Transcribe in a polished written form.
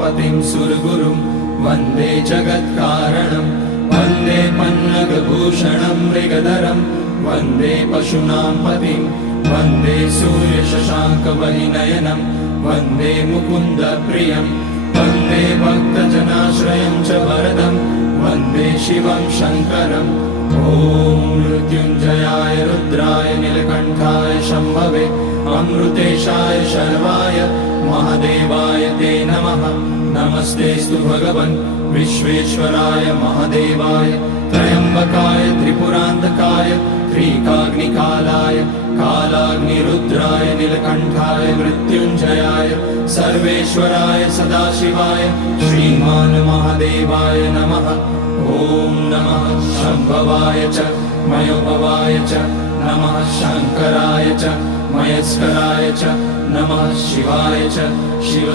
पतिं सुरगुरुं वन्दे जगत्कारणं वन्दे पन्नगभूषणं मृगधरं वन्दे पशूनां पतिं वन्दे सूर्यशशाङ्कवहिनयनं वन्दे मुकुन्दप्रियं वन्दे भक्तजनाश्रयं च वरदं वन्दे शिवं शङ्करम् ॐ मृत्युञ्जयाय रुद्राय नीलकण्ठाय शम्भवे अमृतेशाय शर्वाय महादेवाय ते नमः। नमस्तेस्तु भगवन् विश्वेश्वराय महादेवाय त्र्यम्बकाय त्रिपुरान्तकाय त्रिकाग्निकालाय कालाग्निरुद्राय नीलकण्ठाय मृत्युञ्जयाय सर्वेश्वराय सदाशिवाय श्रीमान् महादेवाय नमः। ॐ नमः शम्भवाय च मयोभवाय च नमः शङ्कराय च मयस्कराय च नमः शिवाय च शिव